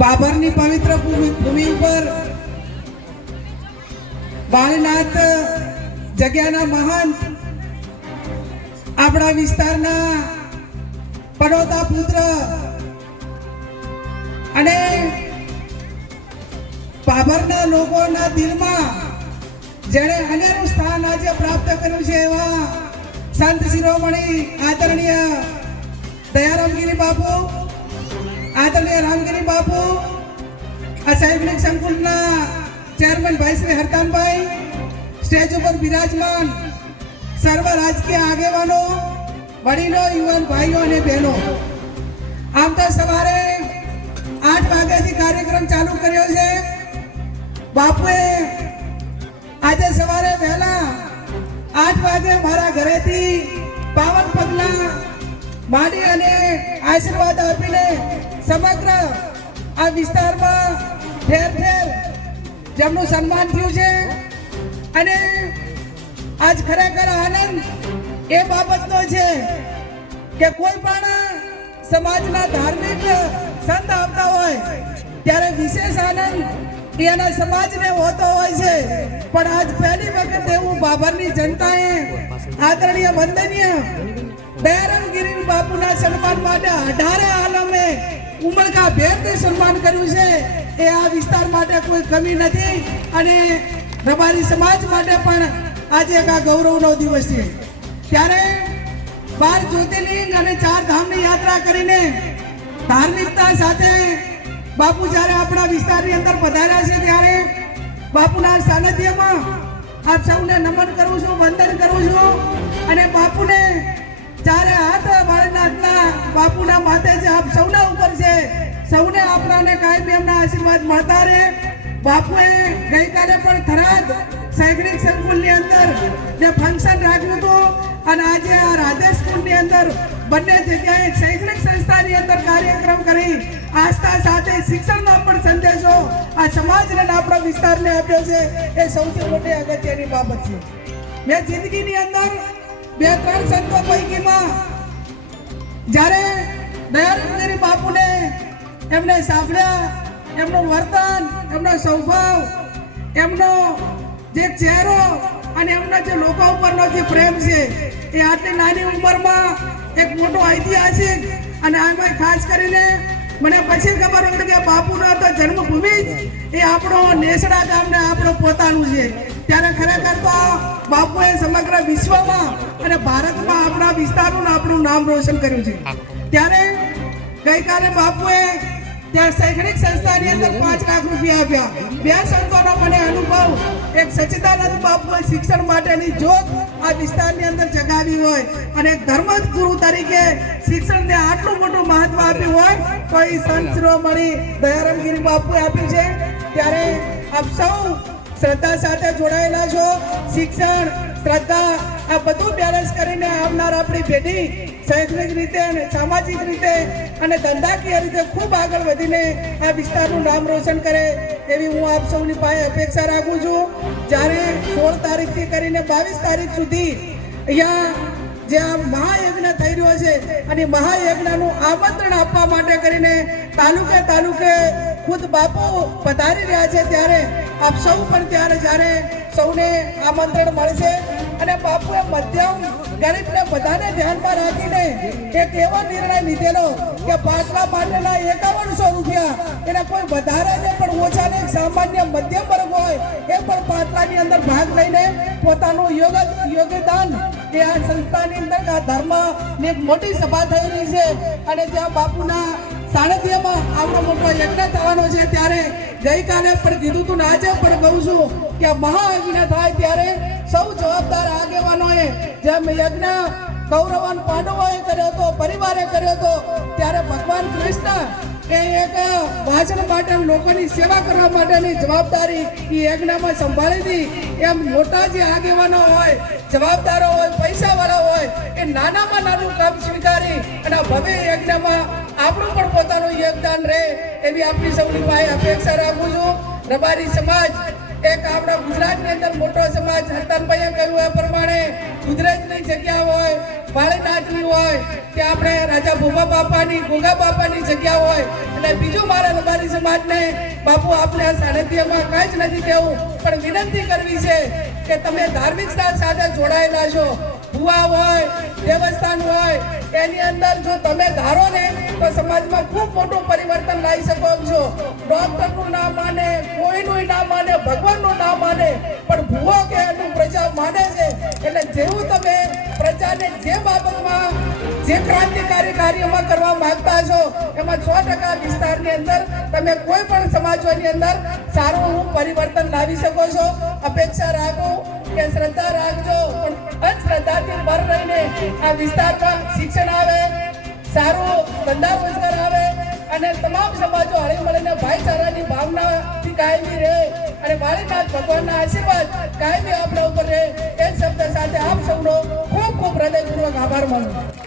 બાબરની પવિત્ર ભૂમિ ઉપર બાળનાથ જગ્યાના મહંત આપણા વિસ્તારના પડોતા પુત્ર અને બાબરના લોકોના દિલમાં જેણે અનેરું સ્થાન આજે પ્રાપ્ત કર્યું છે એવા સંત શિરોમણી આદરણીય દયારામગીરી બાપુ. આદરણીય રામગીરી બાપુ, આ શૈક્ષણિક સંકુલના ચેરમેન ભાઈ શ્રી હરતાનભાઈ સ્ટેજ ઉપર બિરાજમાન સર્વ રાજકીય આગેવાનો, વડીલો, યુવાન ભાઈઓ અને બહેનો. આમ તો સવારે આઠ વાગ્યાથી કાર્યક્રમ ચાલુ કર્યો છે. બાપુએ આજે સવારે વહેલા આઠ વાગે મારા ઘરેથી પાવન પગલા માંડી અને આશીર્વાદ આપીને સમગ્ર આ વિસ્તારમાં ઠેર ઠેર જેમનું સન્માન થયું છે. અને આજ ખરેખર આનંદ એ બાબતનો છે કે કોઈ પણ સમાજના ધાર્મિક સંત આવતા હોય, ત્યારે વિશેષ આનંદ એના સમાજને હોતો હોય છે. પણ આજ પહેલી વખત એવું બાબરની જનતાએ આદરણીય, વંદનીય દયારામગીરી બાપુના સન્માન માટે અઢારે આલમે ઉમળકા ભેરથી સન્માન કર્યું છે. એ આ વિસ્તાર માટે કોઈ કમી નથી અને રબારી સમાજ માટે પણ આજે એક આ ગૌરવનો દિવસ છે. ત્યારે બાર જ્યોતિર્લિંગ અને ચાર ધામની યાત્રા કરીને ધાર્મિકતા સાથે બાપુ જ્યારે આપણા વિસ્તારની અંદર પધાર્યા છે ત્યારે બાપુના સાનિધ્યમાં આપ સૌને નમન કરું છું, વંદન કરું છું અને બાપુને ચારે હાથ બાળનાથના બાપુના માથે છે, આપ સૌના ઉપર છે. સૌને આપણાને કાયમી એમના આશીર્વાદ મળતા રહે. બાપુએ ગઈકાલે પણ થરાદ શૈક્ષણિક સંકુલની અંદર જે ફંક્શન રાખ્યું હતું અને આજે આ રાધે સ્કૂલની અંદર બંને જગ્યાએ શૈક્ષણિક સંસ્થાની અંદર કાર્યક્રમ કરી આસ્થા સાથે શિક્ષણનો પણ સંદેશો આ સમાજને આપણા વિસ્તારને આપ્યો છે. એ સૌથી મોટી અગત્યની બાબત છે. મેં જિંદગીની અંદર બે, ત્રણ સંતો પૈકીમાં જ્યારે દયાનંદગીરી બાપુને એમને સાંભળ્યા, એમનું વર્તન, એમનો સ્વભાવ, એમનો જે ચહેરો અને એમના જે લોકો ઉપરનો જે પ્રેમ છે, એ આટલી નાની ઉંમરમાં એક મોટો ઐતિહાસિક અને આમાં ખાસ કરીને મને પછી ખબર પડી કે બાપુનો તો જન્મભૂમિ જ એ આપણો નેસડા ગામને આપણો પોતાનું છે. ત્યારે ખરેખર તો બાપુએ સમગ્ર વિશ્વમાં અને ભારતમાં આપણા વિસ્તારનું આપણું નામ રોશન કર્યું છે. ત્યારે ગઈકાલે બાપુએ ત્યાં શૈક્ષણિક સંસ્થાની અંદર પાંચ લાખ રૂપિયા આપ્યા. બે સંતોનો મને અનુભવ. એક સચિદાનંદ બાપુએ શિક્ષણ માટેની જોત આ વિસ્તારની અંદર જગાવી હોય અને ધર્મ ગુરુ તરીકે શિક્ષણને આટલું મોટું મહત્વ આપ્યું હોય તો એ સંત મળી દયારામગીરી બાપુએ આપ્યું છે. ત્યારે આપ સૌ શ્રદ્ધા સાથે જોડાયેલા છો. શિક્ષણ, શ્રદ્ધા, આ બધું બેલેન્સ કરીને આવનાર આપણી પેઢી શૈક્ષણિક રીતે અને સામાજિક રીતે અને ધંધાકીય રીતે ખૂબ આગળ વધીને આ વિસ્તારનું નામ રોશન કરે એવી હું આપ સૌની પાસે અપેક્ષા રાખું છું. જ્યારે સોળ તારીખથી કરીને બાવીસ તારીખ સુધી અહીંયા જે આ મહાયજ્ઞ થઈ રહ્યો છે અને મહાયજ્ઞનું આમંત્રણ આપવા માટે કરીને તાલુકે તાલુકે ખુદ બાપુ પધારી રહ્યા છે ત્યારે આપ સૌ પણ ત્યારે જ્યારે સૌને આમંત્રણ મળશે અને બાપુએ મધ્યમ ગરીબને બધાને ધ્યાનમાં રાખીને એક એવો નિર્ણય લીધેલો કે પાછલા માટેના એકાવનસો રૂપિયા એને કોઈ વધારે ને પણ ઓછા ને સામાન્ય મધ્યમ વર્ગ હોય એ પણ પાટલાની અંદર ભાગ લઈને પોતાનું યોગ યોગદાન કે આ સંસ્થાની અંદર આ ધર્મની એક મોટી સભા થઈ રહી છે અને જ્યાં બાપુના સાનિધ્યમાં આવડો મોટો યજ્ઞ થવાનો છે ત્યારે ગઈકાલે પણ કીધું હતું આજે પણ કહું છું કે મહાયજ્ઞ થાય ત્યારે સૌ જવાબદાર આગેવાનોએ જેમ યજ્ઞ કૌરવન પાંડવોએ કર્યો હતો, પરિવારે કર્યો હતો, ત્યારે ભગવાન કૃષ્ણ એ એક ભાષણ માટે લોકોની સેવા કરવા માટેની જવાબદારી એ યજ્ઞમાં સંભાળી હતી. એમ મોટા જે આગેવાનો હોય, જવાબદારો હોય નાનામાં નાનું કામ સ્વીકારી અને ભવ્ય યજ્ઞમાં આપણું પણ પોતાનું યોગદાન રહે એવી આપણી સૌની પાસે અપેક્ષા રાખું છું. રબારી સમાજ, એક આપણા ગુજરાતની અંદર મોટો સમાજ હરતનભાઈએ કહ્યું એ પ્રમાણે ગુજરાતની જગ્યા હોય ભાળીનાથની હોય, કે આપણે રાજા ભૂમા બાપાની, ગોગા બાપાની જગ્યા હોય, અને બીજું મારે રબારી સમાજને બાપુ આપણે આ સાનિધ્યમાં કાંઈ જ નથી કહેવું, પણ વિનંતી કરવી છે કે તમે ધાર્મિક સ્થાન સાથે જોડાયેલા છો. ભુવા હોય, દેવસ્થાન હોય, એની અંદર જો તમે ધારો ને, તો સમાજમાં ખૂબ મોટું પરિવર્તન લાવી શકો છો. ડોક્ટરનું ના માને, કોઈનું ના માને, ભગવાનનું ના માને, પણ ભુવો કે એનું પ્રજા માને છે, એટલે જેવું તમે પ્રજાને જે બાબતમાં, જે ક્રાંતિકારી કાર્યમાં કરવા માંગતા છો, એમાં સો ટકા વિસ્તારની અંદર તમે કોઈ પણ સમાજોની અંદર સારું એવું પરિવર્તન લાવી શકો છો. અપેક્ષા રાખો કે શ્રદ્ધા રાખજો. પણ અંધશ્રદ્ધાથી પર રહીને આ વિસ્તારમાં શિક્ષણ આવે, સારું ધંધા રોજગાર આવે અને તમામ સમાજો હળી મળીને ભાઈચારાની ભાવનાથી કાયમી રહે અને વાલીનાથ ભગવાનના આશીર્વાદ કાયમી આપણા ઉપર રહે. એ શબ્દ સાથે આપ સૌનો ખૂબ ખૂબ હૃદયપૂર્વક આભાર માનું